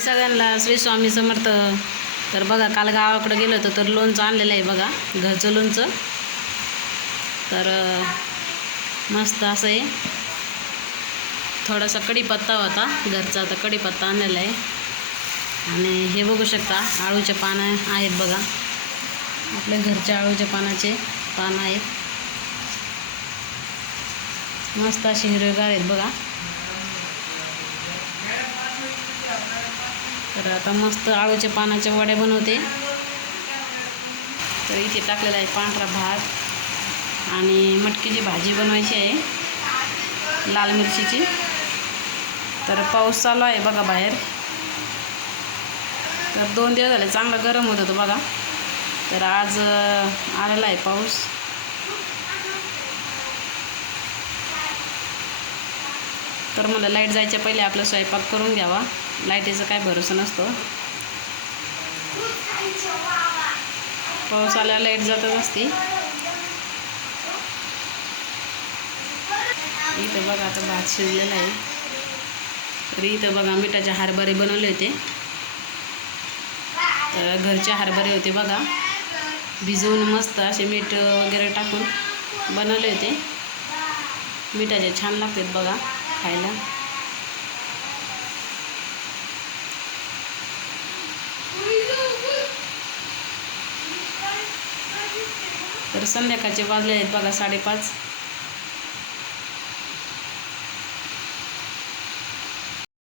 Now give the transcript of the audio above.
सगळ्यांना श्री स्वामी समर्थ. तर बघा काल गावाकडं गेलो होतो तर लोणचं आणलेलं आहे बघा घरचं लोणचं. तर मस्त असं आहे. थोडासा कढीपत्ता होता घरचा आता कढीपत्ता आणलेला आहे. आणि हे बघू शकता आळूचे पानं आहेत बघा. आपल्या घरच्या आळूच्या पानाचे पानं आहेत. मस्त असे हिरवेगार आहेत बघा. तर आता मस्त आळूच्या पानाच्या वड्या बनवते. तर इथे टाकलेला आहे पांढरा भात आणि मटकीची भाजी बनवायची आहे लाल मिरचीची. तर पाऊस चालू आहे बघा बाहेर. तर दोन दिवस झाले चांगलं गरम होत होतं बघा. तर आज आलेला आहे पाऊस. तर मला लाइट जायच्या पहिले आपला स्वयंपाक करून घ्यावा. लाईटीचा काय भरोसा नसतो. पाऊस आल्यावर लाइट जातच असते. इथं बघा आता भात शिजलेला आहे. तर इथं बघा मिठाचे हारभरे बनवले होते. तर घरचे हारभरे होते बघा. भिजवून मस्त असे मीठ वगैरे टाकून बनवले होते. मिठाचे छान लागतात बघा. खायला. तर संध्याकाळचे वाजले आहेत बघा साडेपाच.